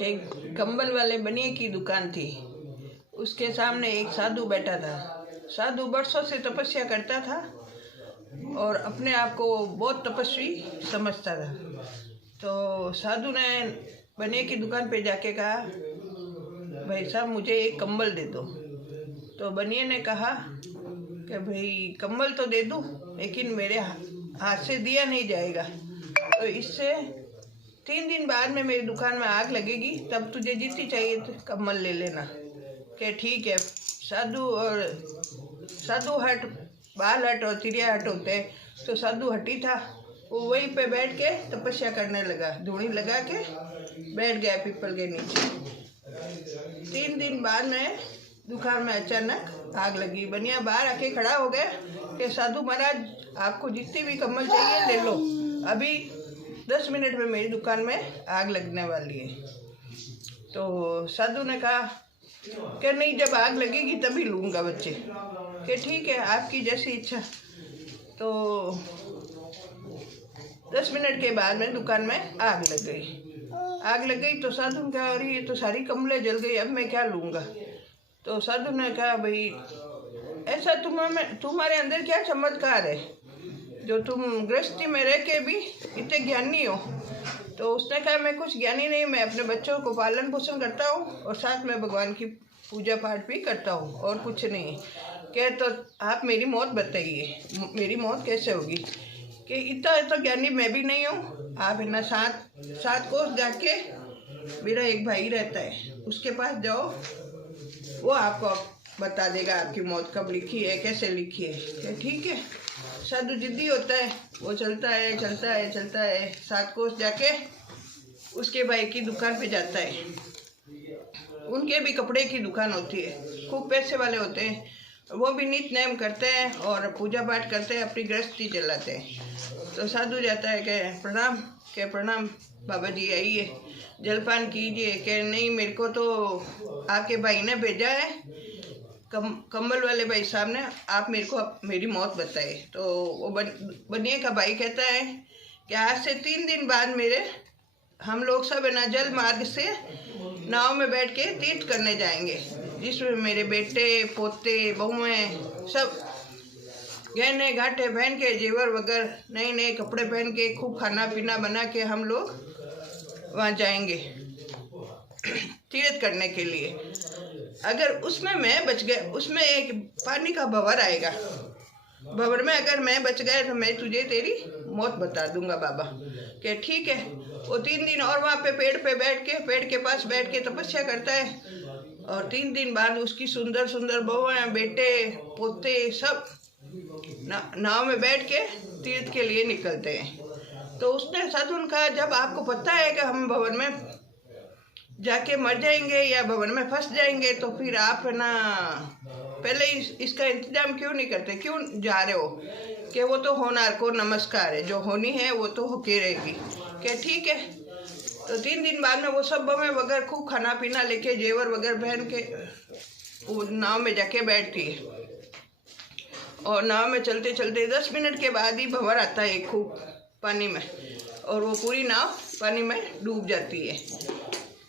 एक कंबल वाले बनिए की दुकान थी। उसके सामने एक साधु बैठा था। साधु वर्षों से तपस्या करता था और अपने आप को बहुत तपस्वी समझता था। तो साधु ने बनिए की दुकान पे जाके कहा, भाई साहब मुझे एक कंबल दे दो। तो बनिए ने कहा कि भाई कंबल तो दे दूँ, लेकिन मेरे हाथ से दिया नहीं जाएगा, तो इससे 3 दिन बाद में मेरी दुकान में आग लगेगी, तब तुझे जितनी चाहिए तो कंबल ले लेना। कि ठीक है। साधु हट, बाल हट और चिड़िया हट होते हैं, तो साधु हटी था। वो वहीं पे बैठ के तपस्या करने लगा, धूनी लगा के बैठ गया पीपल के नीचे। 3 दिन बाद में दुकान में अचानक आग लगी। बनिया बाहर आके खड़ा हो गया कि साधु महाराज आपको जितनी भी कंबल चाहिए ले लो, अभी 10 मिनट में मेरी दुकान में आग लगने वाली है। तो साधु ने कहा कि नहीं, जब आग लगेगी तभी लूँगा बच्चे। कि ठीक है, आपकी जैसी इच्छा। तो 10 मिनट के बाद में दुकान में आग लग गई। तो साधु ने कहा, अरे ये तो सारी कंबलें जल गई, अब मैं क्या लूँगा। तो साधु ने कहा, भाई ऐसा तुम्हारे अंदर क्या चमत्कार है जो तुम गृहस्थी में रह के भी इतने ज्ञानी हो। तो उसने कहा, मैं कुछ ज्ञानी नहीं, मैं अपने बच्चों को पालन पोषण करता हूँ और साथ में भगवान की पूजा पाठ भी करता हूँ, और कुछ नहीं। कह तो आप मेरी मौत बताइए, मेरी मौत कैसे होगी। कि इतना तो ज्ञानी मैं भी नहीं हूँ। आप है ना 7 कोस जाके मेरा एक भाई रहता है, उसके पास जाओ, वो आपको बता देगा आपकी मौत कब लिखी है, कैसे लिखी है। ठीक है। साधु जिद्दी होता है, वो चलता है 7 कोस जाके उसके भाई की दुकान पे जाता है। उनके भी कपड़े की दुकान होती है, खूब पैसे वाले होते हैं। वो भी नित्य नेम करते हैं और पूजा पाठ करते हैं, अपनी गृहस्थी चलाते हैं। तो साधु जाता है कि प्रणाम बाबा जी, आइए जलपान कीजिए। कि नहीं, मेरे को तो आपके भाई ने भेजा है, कंबल वाले भाई साहब ने, आप मेरे को मेरी मौत बताए। तो वो बनिए का भाई कहता है कि आज से 3 दिन बाद हम लोग सब है ना जल मार्ग से नाव में बैठ के तीर्थ करने जाएंगे, जिसमें मेरे बेटे पोते बहुएं सब गहने घाटे पहन के, जेवर वगैरह नए कपड़े पहन के, खूब खाना पीना बना के हम लोग वहाँ जाएंगे तीर्थ करने के लिए। अगर उसमें मैं बच गया, उसमें एक पानी का भंवर आएगा, भंवर में अगर मैं बच गया तो मैं तुझे तेरी मौत बता दूंगा बाबा। कि ठीक है। वो 3 दिन और वहाँ पे पेड़ के पास बैठ के तपस्या करता है, और 3 दिन बाद उसकी सुंदर बहुएं, बेटे पोते सब नाव में बैठ के तीर्थ के लिए निकलते हैं। तो उसने साधु ने कहा, जब आपको पता है कि हम भवन में जाके मर जाएंगे या भवन में फंस जाएंगे, तो फिर आप है ना पहले इसका इंतजाम क्यों नहीं करते, क्यों जा रहे हो। कि वो तो होनार को नमस्कार है, जो होनी है वो तो होके रहेगी। कि ठीक है। तो 3 दिन बाद में वो सब बमें वगैरह खूब खाना पीना लेके, जेवर वगैरह पहन के वो नाव में जाके बैठती है, और नाव में चलते 10 मिनट के बाद ही भंवर आता है खूब पानी में, और वो पूरी नाव पानी में डूब जाती है।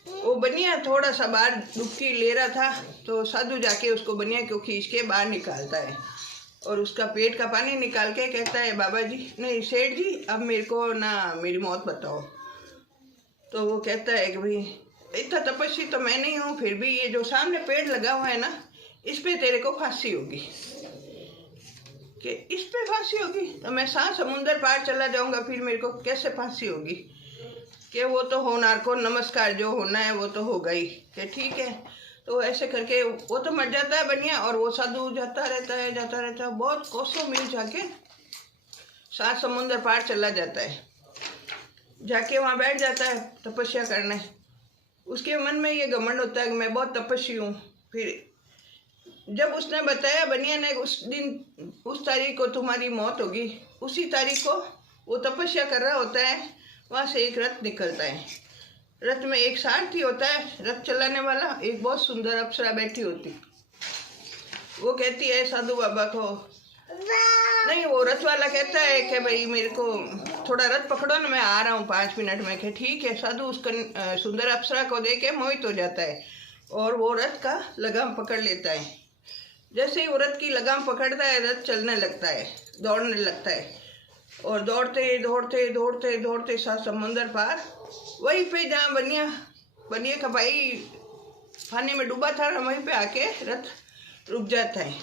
वो बनिया थोड़ा सा बाहर डुबकी ले रहा था, तो साधु जाके उसको बनिया को खींच के बाहर निकालता है, और उसका पेट का पानी निकाल के कहता है, बाबा जी नहीं सेठ जी, अब मेरे को ना मेरी मौत बताओ। तो वो कहता है कि भाई इतना तपस्वी तो मैं नहीं हूँ, फिर भी ये जो सामने पेड़ लगा हुआ है ना, इस पे तेरे को फांसी होगी। कि इस पे फांसी होगी, तो मैं 7 समुंदर पार चला जाऊंगा, फिर मेरे को कैसे फांसी होगी। कि वो तो होनार को नमस्कार, जो होना है वो तो होगा ही। कि ठीक है। तो ऐसे करके वो तो मर जाता है बनिया, और वो साधु जाता रहता है, बहुत कोसों मील जाके 7 समुंदर पार चला जाता है। जाके वहाँ बैठ जाता है तपस्या करने। उसके मन में ये घमंड होता है कि मैं बहुत तपस्वी हूँ। फिर जब उसने बताया बनिया ने, उस दिन उस तारीख को तुम्हारी मौत होगी, उसी तारीख को वो तपस्या कर रहा होता है, वहाँ से एक रथ निकलता है। रथ में एक सारथी होता है, रथ चलाने वाला, एक बहुत सुंदर अप्सरा बैठी होती। वो कहती है साधु बाबा को, नहीं, वो रथ वाला कहता है कि भाई मेरे को थोड़ा रथ पकड़ो ना, मैं आ रहा हूँ 5 मिनट में। कि ठीक है। साधु उसका सुंदर अप्सरा को देख के मोहित हो जाता है और वो रथ का लगाम पकड़ लेता है। जैसे ही वो रथ की लगाम पकड़ता है, रथ चलने लगता है, दौड़ने लगता है और दौड़ते दौड़ते दौड़ते दौड़ते 7 समुंदर पार, वहीं पे जहाँ बनिया का भाई पानी में डूबा था, वहीं पे आके रथ रुक जाता है।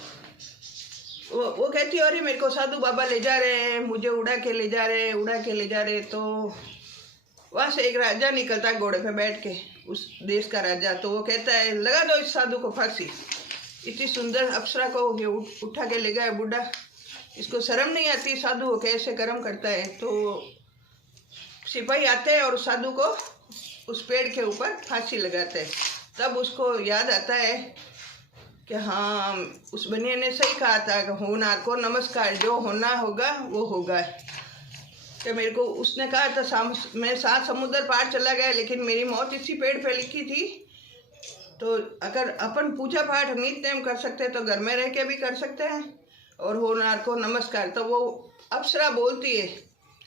वो कहती है अरे मेरे को साधु बाबा ले जा रहे हैं, मुझे उड़ा के ले जा रहे हैं। तो वहाँ से एक राजा निकलता है घोड़े पे बैठ के, उस देश का राजा। तो वो कहता है लगा दो इस साधु को फांसी। इतनी सुंदर अप्सरा को ये उठा के ले गया बूढ़ा, इसको शर्म नहीं आती साधु वो कैसे कर्म करता है। तो सिपाही आते हैं और साधु को उस पेड़ के ऊपर फांसी लगाते हैं। तब उसको याद आता है कि हाँ, उस बनिए ने सही कहा था कि होनार को नमस्कार, जो होना होगा वो होगा। कि मेरे को उसने कहा था मैं 7 समुद्र पार चला गया, लेकिन मेरी मौत इसी पेड़ पे लिखी थी। तो अगर अपन पूजा पाठ नित्य नेम कर सकते हैं तो घर में रह के भी कर सकते हैं। और होनार को नमस्कार। तो वो अप्सरा बोलती है,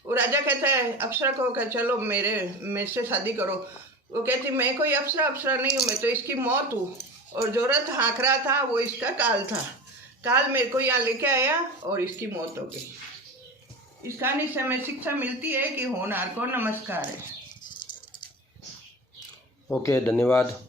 वो राजा कहता है अप्सरा को कि चलो मेरे से शादी करो। वो कहती मैं कोई अप्सरा नहीं हूँ, मैं तो इसकी मौत हूँ। और जो रथ हाँक रहा था वो इसका काल था। काल मेरे को यहाँ लेके आया और इसकी मौत हो गई। इस कहानी से हमें शिक्षा मिलती है कि होनार को नमस्कार है। ओके, धन्यवाद।